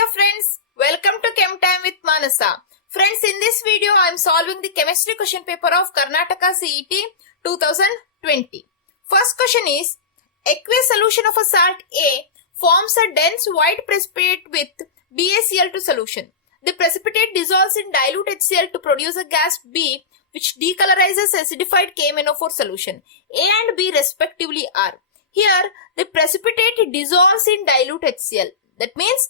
dear friends, welcome to Chem Time with Manasa. Friends, in this video I am solving the chemistry question paper of Karnataka CET 2020. First question is, aqueous solution of a salt A forms a dense white precipitate with BaCl2 solution. The precipitate dissolves in dilute HCl to produce a gas B which decolorizes acidified KMnO4 solution. A and B respectively are. Here, the precipitate dissolves in dilute HCl. That means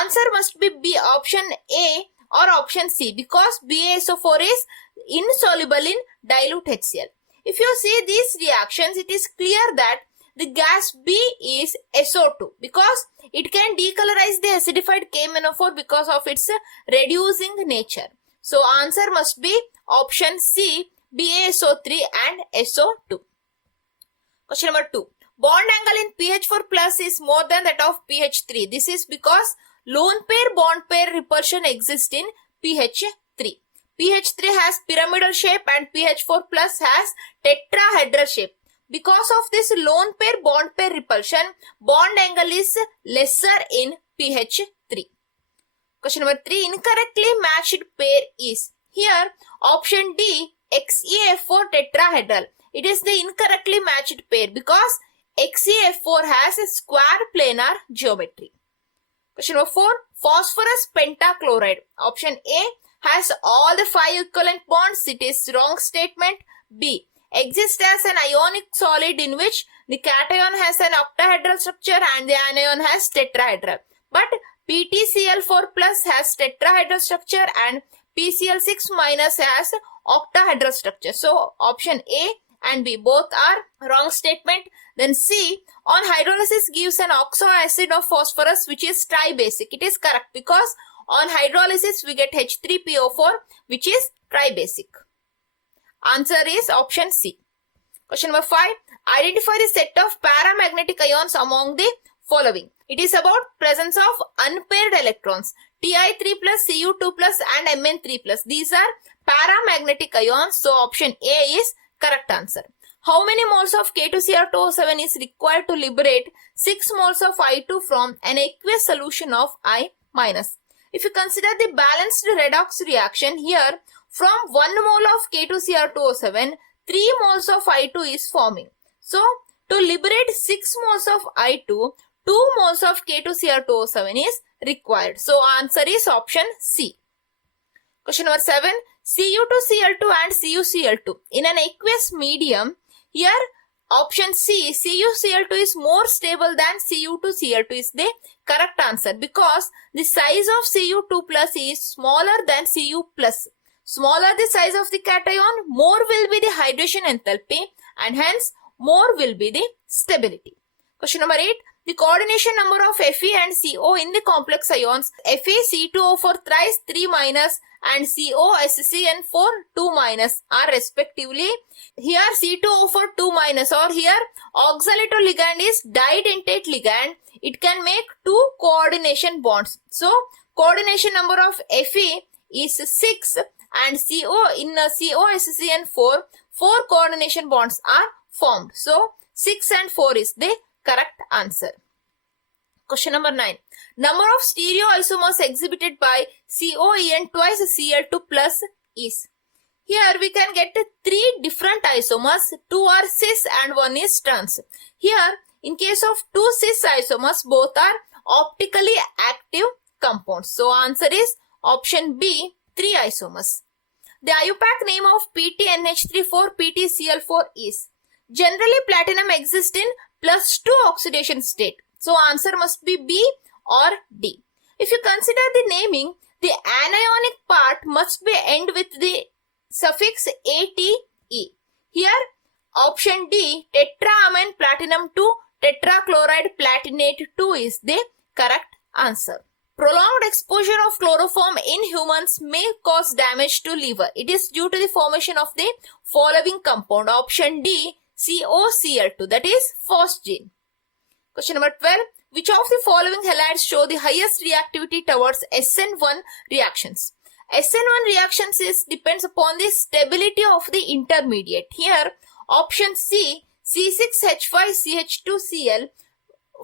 answer must be B, option A or option C, because BaSO4 is insoluble in dilute HCl. If you see these reactions, it is clear that the gas B is SO2 because it can decolorize the acidified KMnO4 because of its reducing nature. So answer must be option C, BaSO3 and SO2. Question number 2. Bond angle in pH4 plus is more than that of pH3. This is because lone pair bond pair repulsion exists in pH3. pH3 has pyramidal shape and pH4 plus has tetrahedral shape. Because of this lone pair bond pair repulsion, bond angle is lesser in pH3. Question number 3. Incorrectly matched pair is. Here option D, XeF4 tetrahedral. It is the incorrectly matched pair because XeF4 has a square planar geometry. Question number 4. Phosphorus pentachloride. Option A has all the 5 equivalent bonds. It is wrong statement. B. Exists as an ionic solid in which the cation has an octahedral structure and the anion has tetrahedral. But PtCl4 plus has tetrahedral structure and PCl6 minus has octahedral structure. So option A and B both are wrong statement. Then C, on hydrolysis gives an oxo acid of phosphorus which is tribasic. It is correct because on hydrolysis we get H3PO4 which is tribasic. Answer is option C. Question number 5. Identify the set of paramagnetic ions among the following. It is about presence of unpaired electrons. Ti3 plus, Cu2 plus and Mn3 plus. These are paramagnetic ions. So option A is correct answer. How many moles of K2Cr2O7 is required to liberate 6 moles of I2 from an aqueous solution of I-? If you consider the balanced redox reaction here, from 1 mole of K2Cr2O7, 3 moles of I2 is forming. So, to liberate 6 moles of I2, 2 moles of K2Cr2O7 is required. So, answer is option C. Question number 7. Cu2Cl2 and CuCl2 in an aqueous medium. Here option C, CuCl2 is more stable than Cu2Cl2 is the correct answer because the size of Cu2 plus is smaller than Cu plus. Smaller the size of the cation, more will be the hydration enthalpy and hence more will be the stability. Question number 8. The coordination number of Fe and Co in the complex ions FeC2O4 thrice 3 minus and COSCN4 2 minus are respectively. Here C2O4 2 minus or here oxalate ligand is didentate ligand. It can make 2 coordination bonds. So coordination number of Fe is 6 and CO in COSCN4 4 coordination bonds are formed. So 6 and 4 is the correct answer. Question number 9. Number of stereoisomers exhibited by COEN twice Cl2 plus is. Here we can get 3 different isomers. 2 are cis and 1 is trans. Here in case of 2 cis isomers, both are optically active compounds. So answer is option B, 3 isomers. The IUPAC name of PTNH34 PTCl4 is. Generally platinum exists in +2 oxidation state. So answer must be B or D. If you consider the naming, the anionic part must be end with the suffix ATE. Here option D, tetraamine platinum 2 tetrachloride platinate 2 is the correct answer. Prolonged exposure of chloroform in humans may cause damage to liver. It is due to the formation of the following compound. Option D, COCl2, that is phosgene. Question number 12. Which of the following halides show the highest reactivity towards SN1 reactions? SN1 reactions depends upon the stability of the intermediate. Here option C, C6H5CH2Cl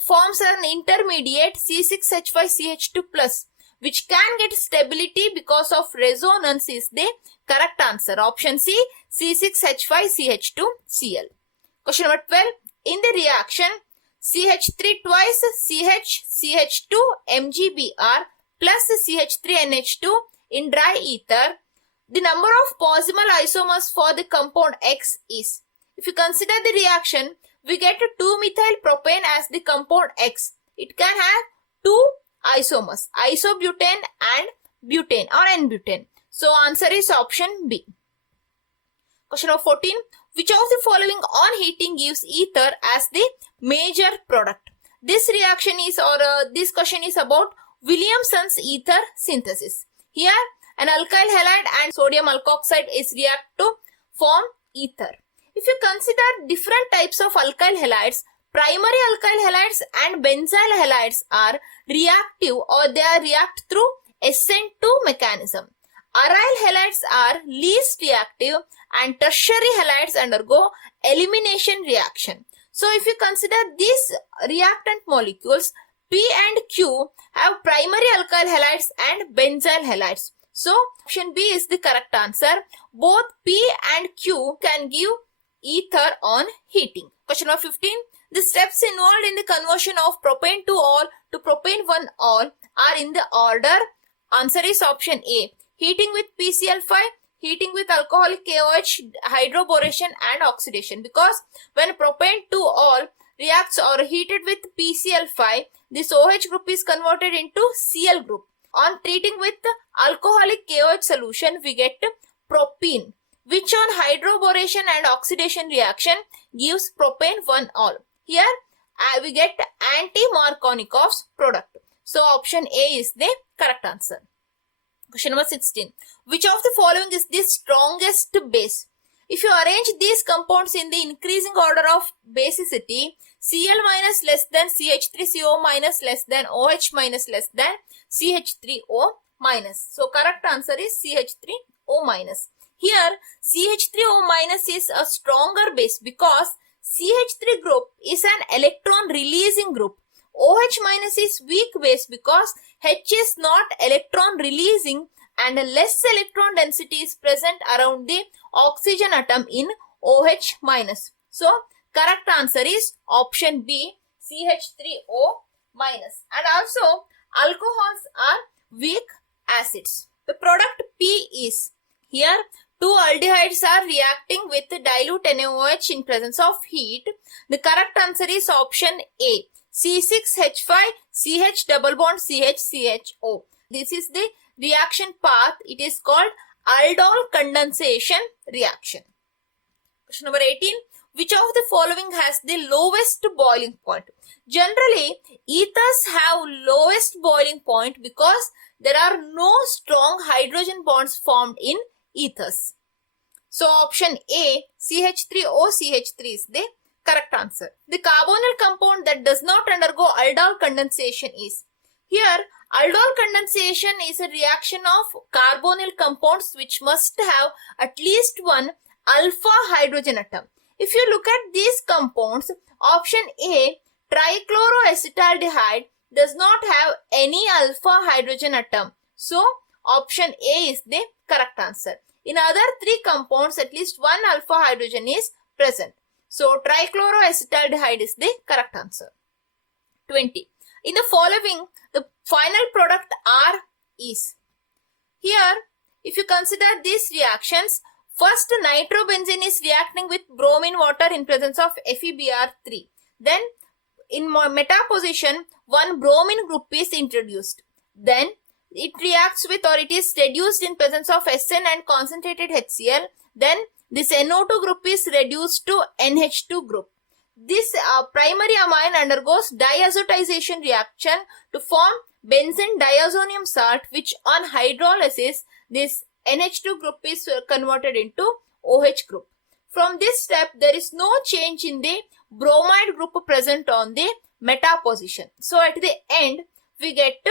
forms an intermediate C6H5CH2 plus, which can get stability because of resonance is the correct answer. Option C, C6H5CH2Cl. Question number 12. In the reaction, CH3 twice CH2 MgBr plus CH3NH2 in dry ether, the number of possible isomers for the compound X is. If you consider the reaction, we get 2-methyl propane as the compound X. It can have 2 isomers, isobutane and butane or N-butane. So answer is option B. Question number 14. Which of the following on heating gives ether as the major product? This reaction is this question is about Williamson's ether synthesis. Here an alkyl halide and sodium alkoxide is react to form ether. If you consider different types of alkyl halides, primary alkyl halides and benzyl halides are reactive or they are react through SN2 mechanism. Aryl halides are least reactive and tertiary halides undergo elimination reaction. So if you consider these reactant molecules, P and Q have primary alkyl halides and benzyl halides. So option B is the correct answer. Both P and Q can give ether on heating. Question number 15. The steps involved in the conversion of propane 2-ol to propane 1-ol are in the order. Answer is option A. Heating with PCl5, heating with alcoholic KOH, hydroboration and oxidation. Because when propane 2-ol reacts or heated with PCl5, this OH group is converted into Cl group. On treating with alcoholic KOH solution, we get propene, which on hydroboration and oxidation reaction gives propane 1-ol. Here we get anti-Markovnikov's product. So option A is the correct answer. Question number 16. Which of the following is the strongest base? If you arrange these compounds in the increasing order of basicity, Cl minus less than CH3CO minus less than OH minus less than CH3O minus. So correct answer is CH3O minus. Here CH3O minus is a stronger base because CH3 group is an electron releasing group. OH minus is weak base because H is not electron releasing and a less electron density is present around the oxygen atom in OH minus. So correct answer is option B, CH3O minus. And also alcohols are weak acids. The product P is, here 2 aldehydes are reacting with dilute NaOH in presence of heat. The correct answer is option A, C6H5CH double bond CH-CHO. This is the reaction path. It is called aldol condensation reaction. Question number 18. Which of the following has the lowest boiling point? Generally, ethers have lowest boiling point because there are no strong hydrogen bonds formed in ethers. So option A, CH3OCH3 is the correct answer. The carbonyl compound that does not undergo aldol condensation is, here aldol condensation is a reaction of carbonyl compounds which must have at least one alpha hydrogen atom. If you look at these compounds, option A, trichloroacetaldehyde, does not have any alpha hydrogen atom. So option A is the correct answer. In other 3 compounds, at least one alpha hydrogen is present. So trichloroacetaldehyde is the correct answer. 20. In the following, the final product R is. Here, if you consider these reactions, first nitrobenzene is reacting with bromine water in presence of FeBr3. Then in meta position, one bromine group is introduced. Then it reacts with or it is reduced in presence of Sn and concentrated HCl. Then this NO2 group is reduced to NH2 group. This primary amine undergoes diazotization reaction to form benzene diazonium salt, which on hydrolysis this NH2 group is converted into OH group. From this step, there is no change in the bromide group present on the meta position. So at the end, we get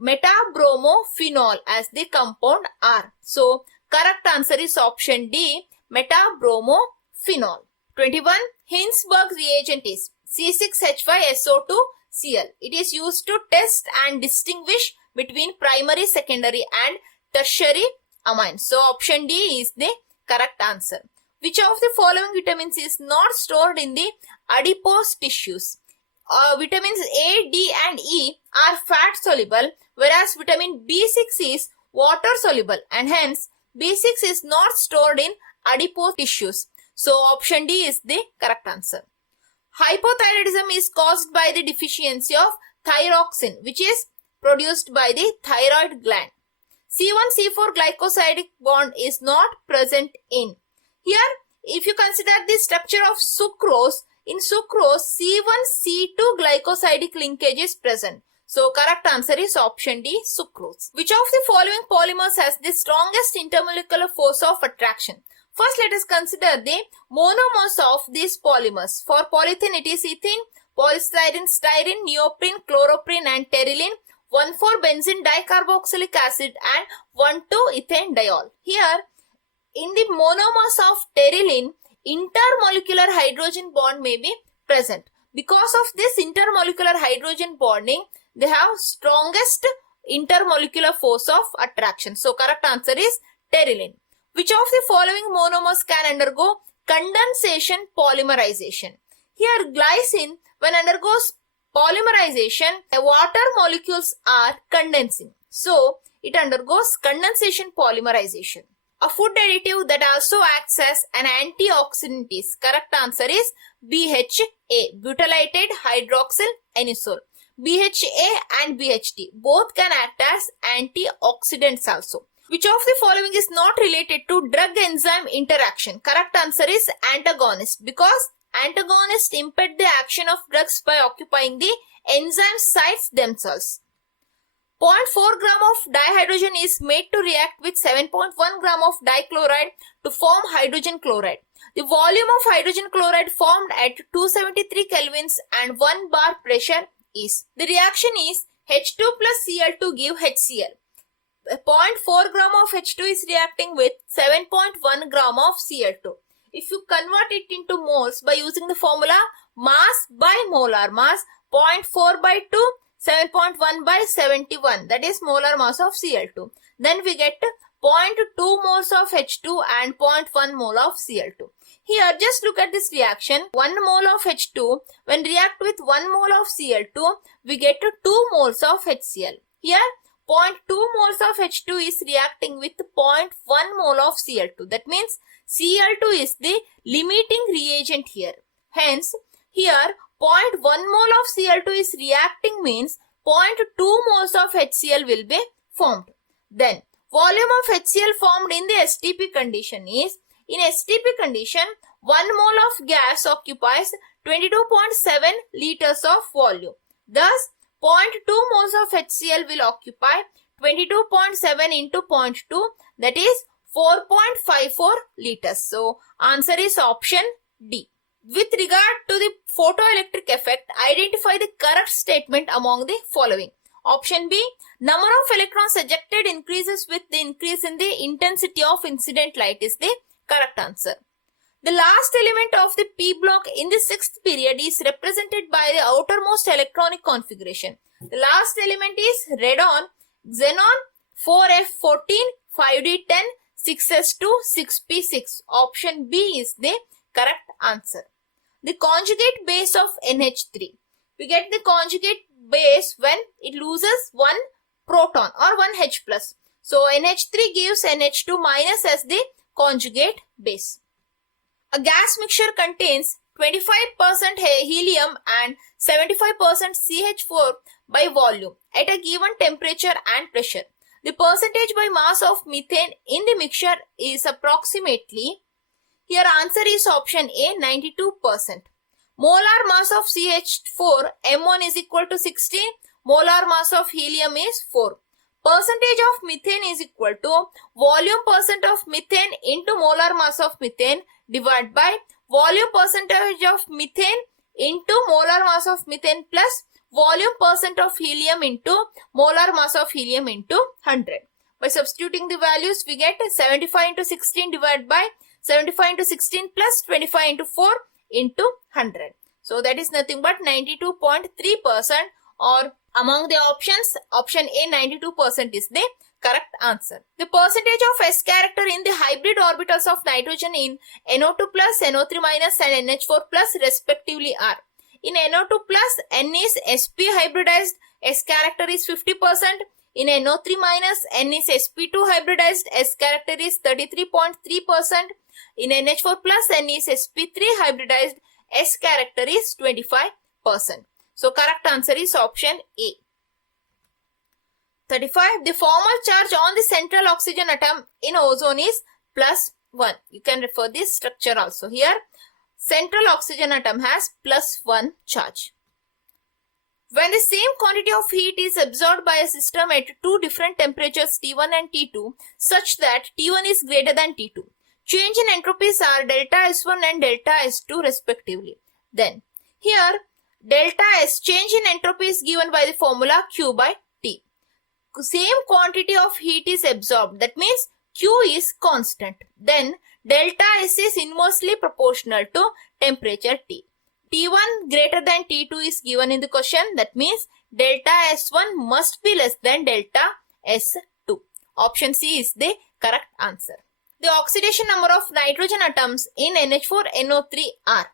metabromophenol as the compound R. So correct answer is option D, metabromophenol. 21. Hinsberg's reagent is C6H5SO2 Cl. It is used to test and distinguish between primary, secondary and tertiary amines. So option D is the correct answer. Which of the following vitamins is not stored in the adipose tissues? Vitamins A, D and E are fat soluble, whereas vitamin B6 is water soluble, and hence B6 is not stored in adipose tissues. So option D is the correct answer. Hypothyroidism is caused by the deficiency of thyroxine, which is produced by the thyroid gland. C1-C4 glycosidic bond is not present in. Here, if you consider the structure of sucrose, in sucrose, C1-C2 glycosidic linkage is present. So, correct answer is option D, sucrose. Which of the following polymers has the strongest intermolecular force of attraction? First, let us consider the monomers of these polymers. For polythene, it is ethene, polystyrene, styrene, neoprene, chloroprene and pterylene, 1,4-benzene dicarboxylic acid and 1,2-ethanediol. Here, in the monomers of pterylene, intermolecular hydrogen bond may be present. Because of this intermolecular hydrogen bonding, they have strongest intermolecular force of attraction. So, correct answer is pterylene. Which of the following monomers can undergo condensation polymerization? Here, glycine, when undergoes polymerization, the water molecules are condensing. So, it undergoes condensation polymerization. A food additive that also acts as an antioxidant is, correct answer is BHA, butylated hydroxyl anisole. BHA and BHT both can act as antioxidants also. Which of the following is not related to drug-enzyme interaction? Correct answer is antagonist, because antagonists impede the action of drugs by occupying the enzyme sites themselves. 0.4 gram of dihydrogen is made to react with 7.1 gram of dichloride to form hydrogen chloride. The volume of hydrogen chloride formed at 273 kelvins and 1 bar pressure is. The reaction is H2 plus Cl2 give HCl. 0.4 gram of H2 is reacting with 7.1 gram of Cl2. If you convert it into moles by using the formula mass by molar mass, 0.4 by 2, 7.1 by 71, that is molar mass of Cl2. Then we get 0.2 moles of H2 and 0.1 mole of Cl2. Here, just look at this reaction. 1 mole of H2, when react with 1 mole of Cl2, we get 2 moles of HCl. Here, 0.2 moles of H2 is reacting with 0.1 mole of Cl2. That means Cl2 is the limiting reagent here. Hence, here 0.1 mole of Cl2 is reacting means 0.2 moles of HCl will be formed. Then, volume of HCl formed in the STP condition is, in STP condition, 1 mole of gas occupies 22.7 liters of volume. Thus, 0.2 moles of HCl will occupy 22.7 into 0.2, that is 4.54 liters. So, answer is option D. With regard to the photoelectric effect, identify the correct statement among the following. Option B, number of electrons ejected increases with the increase in the intensity of incident light is the correct answer. The last element of the P block in the 6th period is represented by the outermost electronic configuration. The last element is radon, xenon, 4f14, 5d10, 6s2, 6p6. Option B is the correct answer. The conjugate base of NH3. We get the conjugate base when it loses one proton or one H plus. So NH3 gives NH2 minus as the conjugate base. A gas mixture contains 25% helium and 75% CH4 by volume at a given temperature and pressure. The percentage by mass of methane in the mixture is approximately, here answer is option A, 92%. Molar mass of CH4, M1 is equal to 16, molar mass of helium is 4. Percentage of methane is equal to volume percent of methane into molar mass of methane divided by volume percentage of methane into molar mass of methane plus volume percent of helium into molar mass of helium into 100. By substituting the values, we get 75 into 16 divided by 75 into 16 plus 25 into 4 into 100. So that is nothing but 92.3%, or among the options, option A 92% is the correct answer. The percentage of S character in the hybrid orbitals of nitrogen in NO2 plus, NO3 minus and NH4 plus respectively are. In NO2 plus, N is sp hybridized, S character is 50%. In NO3 minus, N is sp2 hybridized, S character is 33.3%. In NH4 plus, N is sp3 hybridized, S character is 25%. So correct answer is option A. 35. The formal charge on the central oxygen atom in ozone is +1. You can refer this structure also. Here, central oxygen atom has +1 charge. When the same quantity of heat is absorbed by a system at two different temperatures T1 and T2 such that T1 is greater than T2, change in entropies are delta S1 and delta S2 respectively. Then, here, delta S change in entropy is given by the formula Q by T. Same quantity of heat is absorbed. That means Q is constant. Then delta S is inversely proportional to temperature T. T1 greater than T2 is given in the question. That means delta S1 must be less than delta S2. Option C is the correct answer. The oxidation number of nitrogen atoms in NH4NO3 are.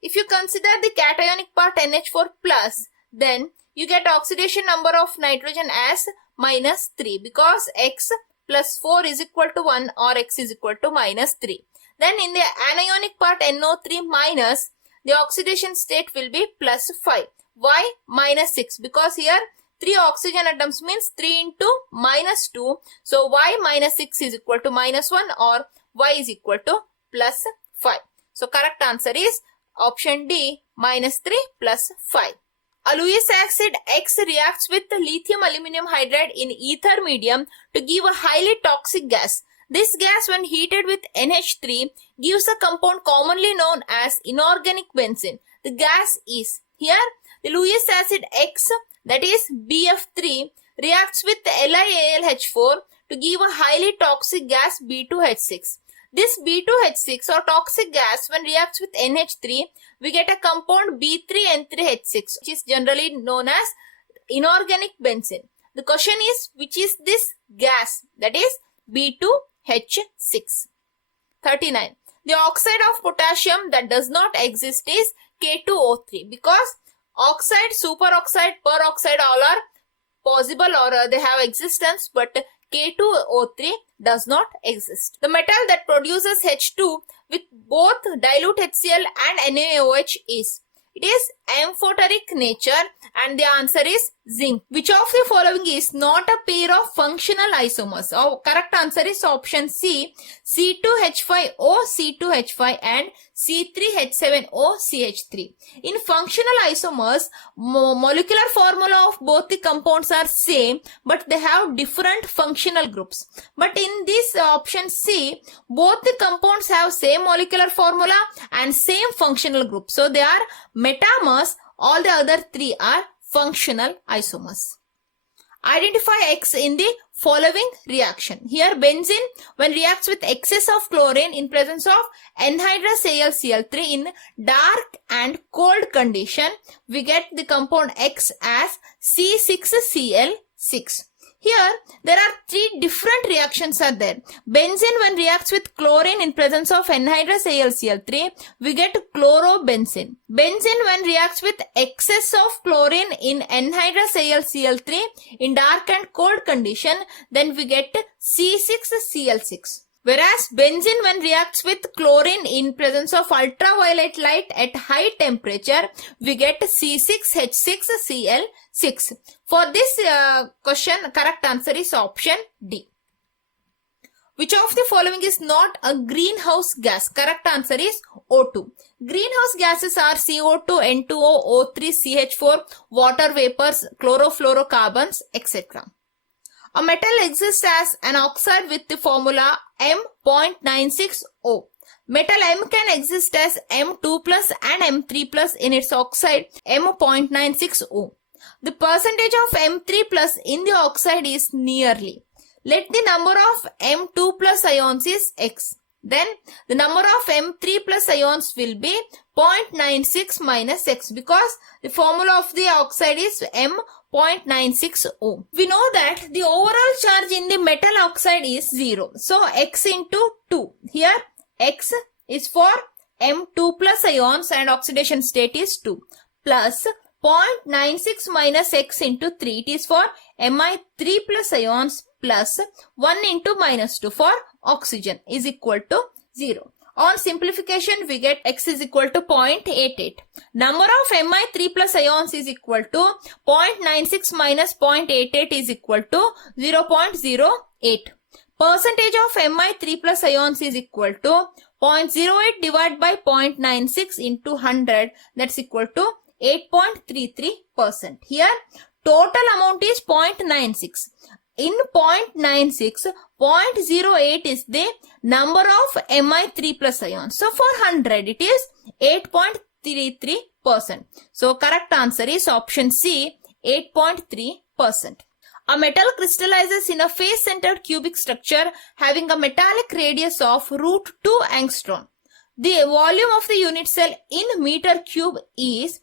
If you consider the cationic part NH4 plus, then you get oxidation number of nitrogen as -3 because X plus 4 is equal to 1 or X is equal to -3. Then in the anionic part NO3 minus, the oxidation state will be +5. Why? -6 because here 3 oxygen atoms means 3 into -2. So y -6 is equal to -1 or y is equal to +5. So correct answer is option D, -3 plus 5. Aloysius acid X reacts with lithium aluminum hydride in ether medium to give a highly toxic gas. This gas, when heated with NH3, gives a compound commonly known as inorganic benzene. The gas is, here, the Lewis acid X, that is BF3, reacts with LiAlH4 to give a highly toxic gas B2H6. This B2H6 or toxic gas, when reacts with NH3, we get a compound B3N3H6, which is generally known as inorganic benzene. The question is, which is this gas? That is B2H6. 39. The oxide of potassium that does not exist is K2O3 because oxide, superoxide, peroxide all are possible or they have existence, but K2O3 does not exist. The metal that produces H2 with both dilute HCl and NaOH is. It is amphoteric nature and the answer is zinc. Which of the following is not a pair of functional isomers? Our correct answer is option C, C2H5O, C2H5 and C3H7O, CH3. In functional isomers, molecular formula of both the compounds are same, but they have different functional groups. But in this option C, both the compounds have same molecular formula and same functional group. So they are metamers. All the other three are functional isomers. Identify X in the following reaction. Here benzene, when reacts with excess of chlorine in presence of anhydrous AlCl3 in dark and cold condition, we get the compound X as C6Cl6. Here, there are three different reactions are there. Benzene, when reacts with chlorine in presence of anhydrous AlCl3, we get chlorobenzene. Benzene, when reacts with excess of chlorine in anhydrous AlCl3 in dark and cold condition, then we get C6Cl6. Whereas benzene, when reacts with chlorine in presence of ultraviolet light at high temperature, we get C6H6Cl6. For this question, correct answer is option D. Which of the following is not a greenhouse gas? Correct answer is O2. Greenhouse gases are CO2, N2O, O3, CH4, water vapors, chlorofluorocarbons, etc. A metal exists as an oxide with the formula M.96O. Metal M can exist as M2 plus and M3 plus in its oxide M.96O. The percentage of M3 plus in the oxide is nearly. Let the number of M2 plus ions is X. Then the number of M3 plus ions will be 0.96 minus x, because the formula of the oxide is M.96O. We know that the overall charge in the metal oxide is 0. So x into 2. Here x is for M2 plus ions and oxidation state is 2, plus 0.96 minus x into 3. It is for Mi3 plus ions plus 1 into minus 2 for oxygen is equal to 0. On simplification, we get x is equal to 0.88. Number of Mi3 plus ions is equal to 0.96 minus 0.88 is equal to 0.08. Percentage of Mi3 plus ions is equal to 0.08 divided by 0.96 into 100. That's equal to 8.33%. Here, total amount is 0.96. In 0.96, 0.08 is the number of Mi3 plus ions. So for 100, it is 8.33%. So correct answer is option C, 8.3%. A metal crystallizes in a face-centered cubic structure having a metallic radius of √2 angstrom. The volume of the unit cell in meter cube is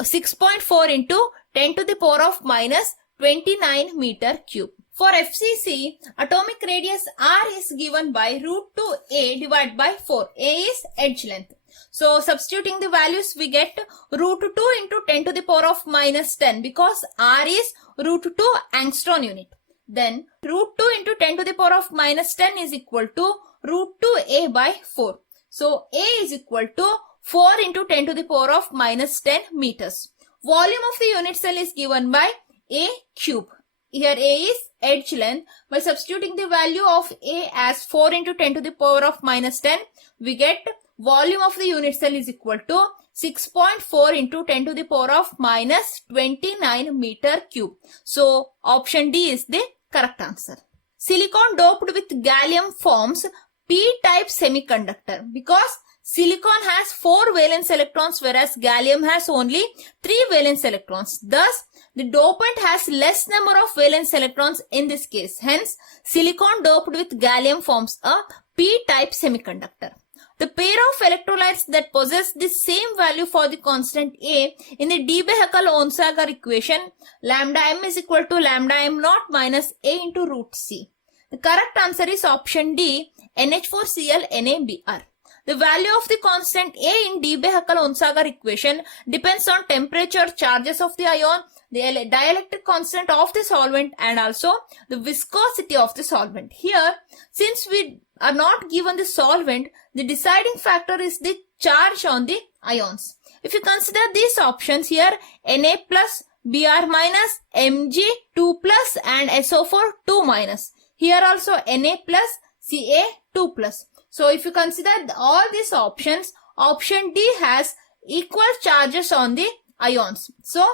6.4 into 10 to the power of minus 29 meter cube. For FCC, atomic radius R is given by √2a divided by 4. A is edge length. So substituting the values, we get √2 into 10 to the power of minus 10, because R is √2 angstrom unit. Then √2 into 10 to the power of minus 10 is equal to √2a by 4. So A is equal to 4 into 10 to the power of minus 10 meters. Volume of the unit cell is given by A cube. Here A is edge length. By substituting the value of A as 4 into 10 to the power of minus 10, we get volume of the unit cell is equal to 6.4 into 10 to the power of minus 29 meter cube. So option D is the correct answer. Silicon doped with gallium forms p-type semiconductor, because silicon has 4 valence electrons whereas gallium has only 3 valence electrons. Thus, the dopant has less number of valence electrons in this case. Hence, silicon doped with gallium forms a p-type semiconductor. The pair of electrolytes that possess the same value for the constant A in the Debye-Huckel-Onsager equation, lambda m is equal to lambda m naught minus A into √C. The correct answer is option D, NH4Cl NaBr. The value of the constant A in Debye-Huckel-Onsager equation depends on temperature, charges of the ion, the dielectric constant of the solvent, and also the viscosity of the solvent. Here, since we are not given the solvent, the deciding factor is the charge on the ions. If you consider these options here, Na plus, Br minus, Mg 2 plus, and SO4 2 minus. Here also Na plus, Ca 2 plus. So if you consider all these options, option D has equal charges on the ions. So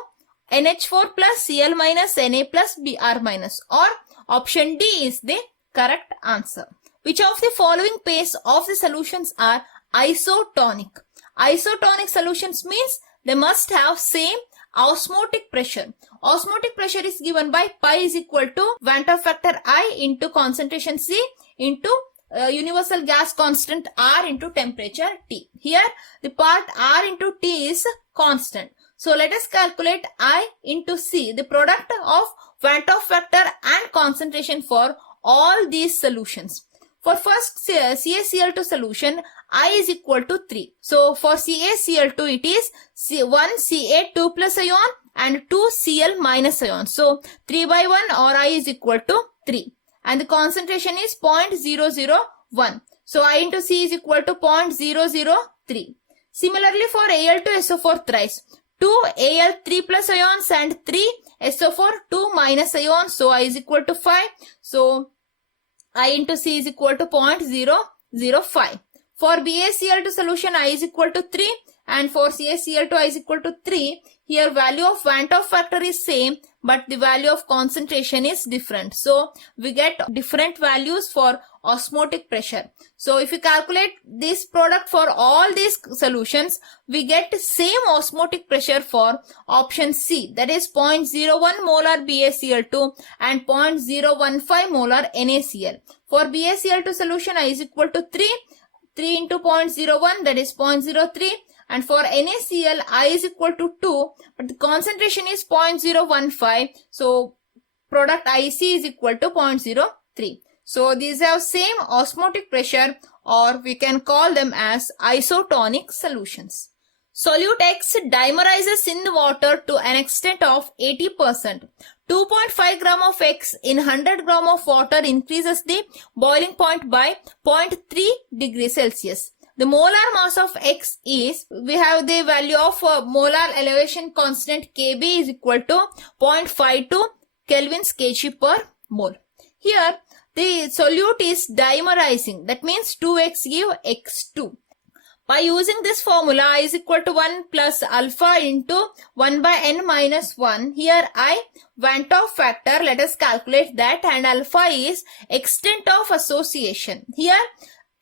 NH4 plus, Cl minus, Na plus, Br minus, or option D is the correct answer. Which of the following pairs of the solutions are isotonic? Isotonic solutions means they must have same osmotic pressure. Osmotic pressure is given by pi is equal to Van 't Hoff factor I into concentration C into universal gas constant R into temperature T. Here the part R into T is constant. So let us calculate I into C, the product of Van 't Hoff factor and concentration for all these solutions. For first CaCl2 solution, I is equal to 3. So for CaCl2, it is 1 Ca2 plus ion and 2 Cl minus ion. So 3 by 1 or I is equal to 3. And the concentration is 0.001. So I into C is equal to 0.003. Similarly for Al2SO4 thrice, 2 Al3 plus ions and 3 SO4 2 minus ions. So I is equal to 5. So I into C is equal to 0.005. For BaCl2 solution, I is equal to 3, and for CaCl2, I is equal to 3. Here value of Van 't Hoff factor is same, but the value of concentration is different. So we get different values for osmotic pressure. So if you calculate this product for all these solutions, we get same osmotic pressure for option C, that is 0.01 molar BaCl2 and 0.015 molar NaCl. For BaCl2 solution, I is equal to 3 into 0.01, that is 0.03, and for NaCl I is equal to 2, but the concentration is 0.015, so product IC is equal to 0.03. So these have same osmotic pressure, or we can call them as isotonic solutions. Solute X dimerizes in the water to an extent of 80%. 2.5 gram of X in 100 gram of water increases the boiling point by 0.3 degrees Celsius. The molar mass of X is, we have the value of molar elevation constant Kb is equal to 0.52 kelvins kg per mole. Here the solute is dimerizing, that means 2x give x2. By using this formula, I is equal to 1 plus alpha into 1 by n minus 1. Here I, Van 't Hoff factor, let us calculate that, and alpha is extent of association. Here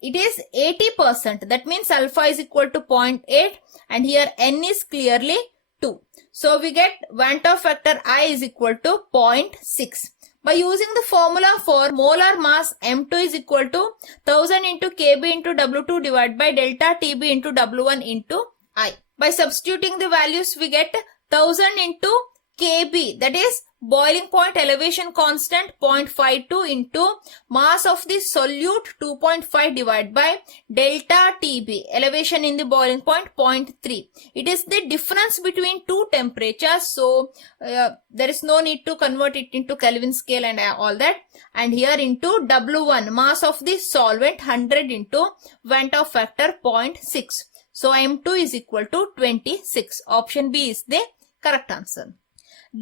it is 80%, that means alpha is equal to 0.8, and here n is clearly 2. So we get Van 't Hoff factor I is equal to 0.6. By using the formula for molar mass, M2 is equal to 1000 into Kb into W2 divided by delta Tb into W1 into I. By substituting the values, we get 1000 into Kb, that is boiling point elevation constant 0.52 into mass of the solute 2.5 divided by delta Tb, elevation in the boiling point 0.3. It is the difference between two temperatures, so there is no need to convert it into Kelvin scale and all that. And here into W1, mass of the solvent 100 into Van 't Hoff factor 0.6. So M2 is equal to 26. Option B is the correct answer.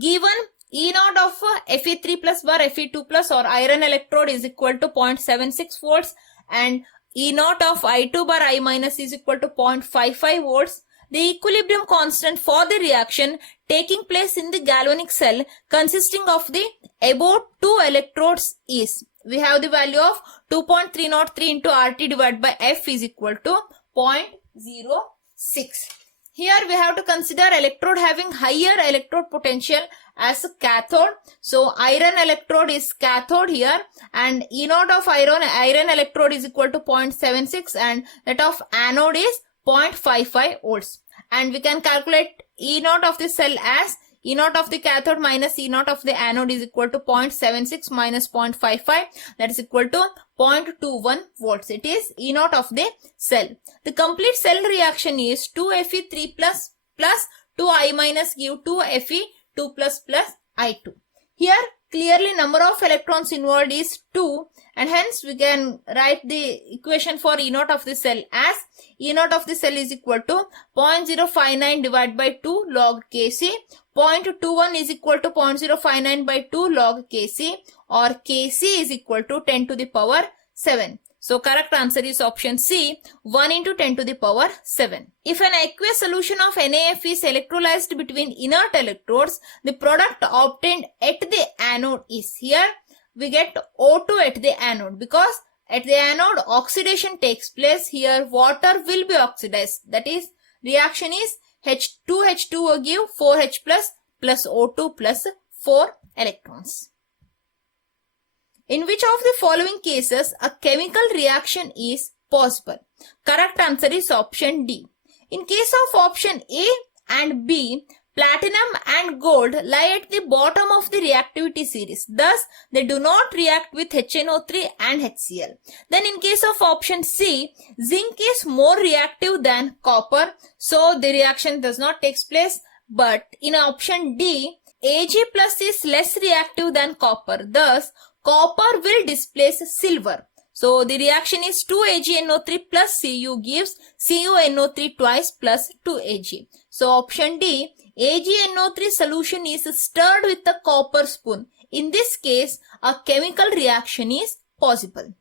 Given E naught of Fe3 plus bar Fe2 plus or iron electrode is equal to 0.76 volts and E naught of I2 bar I minus is equal to 0.55 volts. The equilibrium constant for the reaction taking place in the galvanic cell consisting of the above two electrodes is, we have the value of 2.303 into RT divided by F is equal to 0.06. Here we have to consider electrode having higher electrode potential as a cathode. So iron electrode is cathode here, and E naught of iron electrode is equal to 0.76 and that of anode is 0.55 volts. And we can calculate E naught of the cell as E naught of the cathode minus E naught of the anode is equal to 0.76 minus 0.55, that is equal to 0.21 volts. It is E naught of the cell. The complete cell reaction is 2Fe3 plus 2I minus give 2Fe2 plus I2. Here clearly number of electrons involved is 2, and hence we can write the equation for E naught of the cell as E naught of the cell is equal to 0.059 divided by 2 log Kc. 0.21 is equal to 0.059 by 2 log Kc, or Kc is equal to 10 to the power 7. So correct answer is option C, 1 into 10 to the power 7. If an aqueous solution of NaF is electrolyzed between inert electrodes, the product obtained at the anode is, here we get O2 at the anode, because at the anode oxidation takes place. Here water will be oxidized, that is reaction is H2H2O give 4H plus O2 plus 4 electrons. In which of the following cases a chemical reaction is possible? Correct answer is option D. In case of option A and B, platinum and gold lie at the bottom of the reactivity series. Thus, they do not react with HNO3 and HCl. Then in case of option C, zinc is more reactive than copper, so the reaction does not take place. But in option D, Ag plus is less reactive than copper. Thus, copper will displace silver. So the reaction is 2AgNO3 plus Cu gives CuNO3 twice plus 2Ag. So option D, AgNO3 solution is stirred with a copper spoon. In this case, a chemical reaction is possible.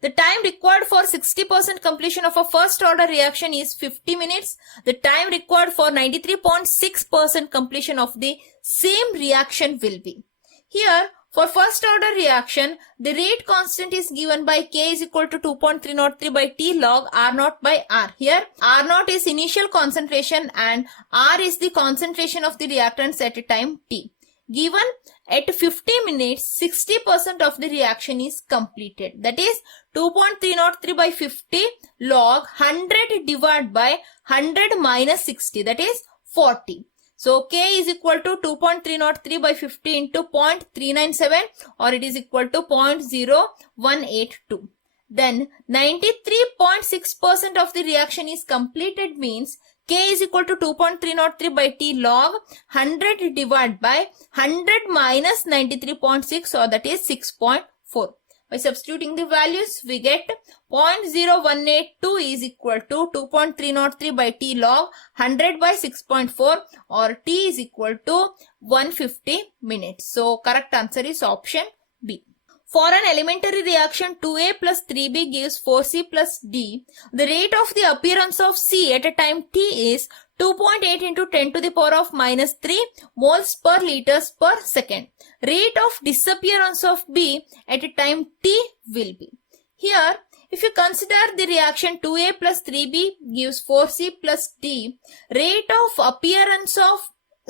The time required for 60% completion of a first order reaction is 50 minutes. The time required for 93.6% completion of the same reaction will be. Here, for first order reaction, the rate constant is given by K is equal to 2.303 by T log R naught by R. Here, R naught is initial concentration and R is the concentration of the reactants at a time T. Given at 50 minutes, 60% of the reaction is completed. That is 2.303 by 50 log 100 divided by 100 minus 60, that is 40. So K is equal to 2.303 by 50 into 0.397, or it is equal to 0.0182. Then 93.6% of the reaction is completed means K is equal to 2.303 by T log 100 divided by 100 minus 93.6, or that is 6.4. By substituting the values, we get 0.0182 is equal to 2.303 by T log 100 by 6.4, or T is equal to 150 minutes. So correct answer is option B. For an elementary reaction 2A plus 3B gives 4C plus D, the rate of the appearance of C at a time T is 2.8 into 10 to the power of minus 3 moles per liters per second. Rate of disappearance of B at a time T will be. Here, if you consider the reaction 2A plus 3B gives 4C plus D, rate of appearance of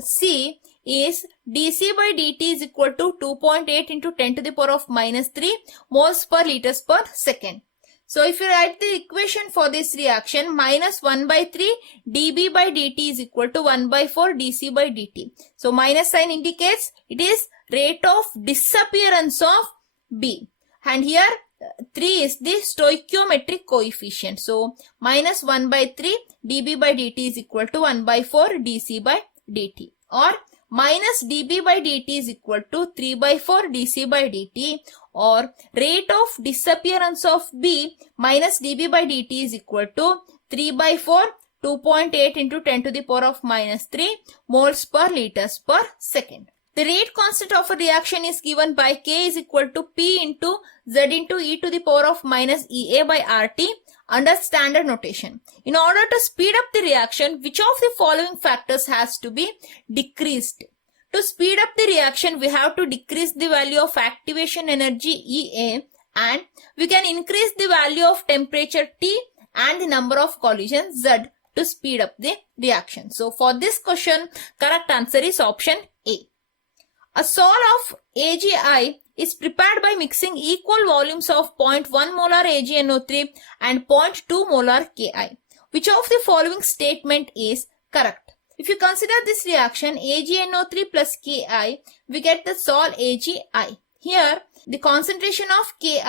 C is dC by dt is equal to 2.8 into 10 to the power of minus 3 moles per liters per second. So if you write the equation for this reaction, minus 1 by 3 dB by dt is equal to 1 by 4 dC by dt. So minus sign indicates it is rate of disappearance of B. And here 3 is the stoichiometric coefficient. So minus 1 by 3 dB by dt is equal to 1 by 4 dC by dt. Or minus dB by dt is equal to 3 by 4 dC by dt, or rate of disappearance of B minus dB by dt is equal to 3 by 4 2.8 into 10 to the power of minus 3 moles per liters per second. The rate constant of a reaction is given by K is equal to P into Z into e to the power of minus EA by RT under standard notation. In order to speed up the reaction, which of the following factors has to be decreased? To speed up the reaction, we have to decrease the value of activation energy EA, and we can increase the value of temperature T and the number of collisions Z to speed up the reaction. So for this question, correct answer is option A. A sol of AgI is prepared by mixing equal volumes of 0.1 molar AgNO3 and 0.2 molar Ki. Which of the following statement is correct? If you consider this reaction AgNO3 plus Ki, we get the sol AgI. Here, the concentration of Ki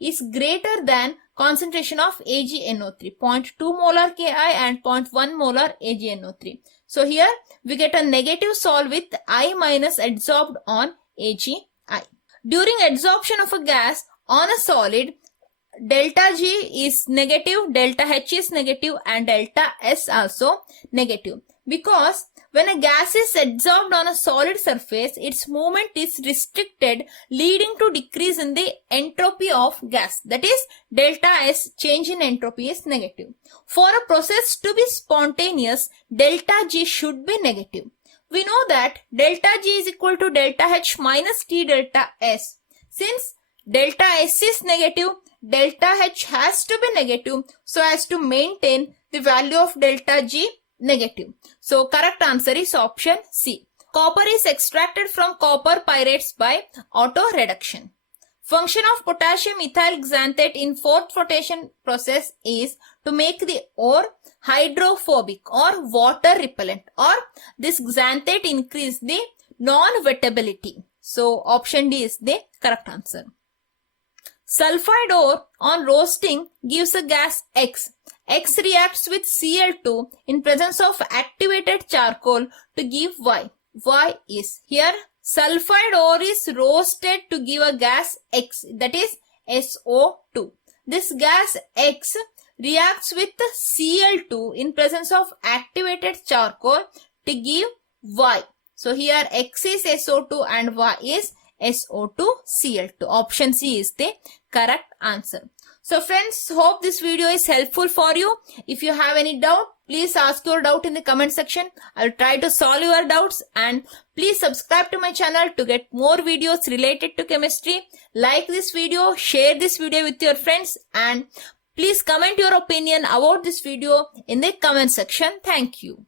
is greater than concentration of AgNO3, 0.2 molar Ki and 0.1 molar AgNO3. So here we get a negative sol with I minus adsorbed on AgI. During adsorption of a gas on a solid, delta G is negative, delta H is negative, and delta S also negative. Because when a gas is adsorbed on a solid surface, its movement is restricted, leading to decrease in the entropy of gas. That is, delta S, change in entropy, is negative. For a process to be spontaneous, delta G should be negative. We know that delta G is equal to delta H minus T delta S. Since delta S is negative, delta H has to be negative so as to maintain the value of delta G negative. So correct answer is option C. Copper is extracted from copper pyrites by auto reduction. Function of potassium ethyl xanthate in fourth flotation process is to make the ore hydrophobic or water repellent, or this xanthate increase the non-wettability. So option D is the correct answer. Sulfide ore on roasting gives a gas X. X reacts with Cl2 in presence of activated charcoal to give Y. Y is here sulfide ore is roasted to give a gas X, that is SO2. This gas X reacts with Cl2 in presence of activated charcoal to give Y. So here X is SO2 and Y is SO2Cl2. Option C is the correct answer. So friends, hope this video is helpful for you. If you have any doubt, please ask your doubt in the comment section. I'll try to solve your doubts, and please subscribe to my channel to get more videos related to chemistry. Like this video, share this video with your friends, and please comment your opinion about this video in the comment section. Thank you.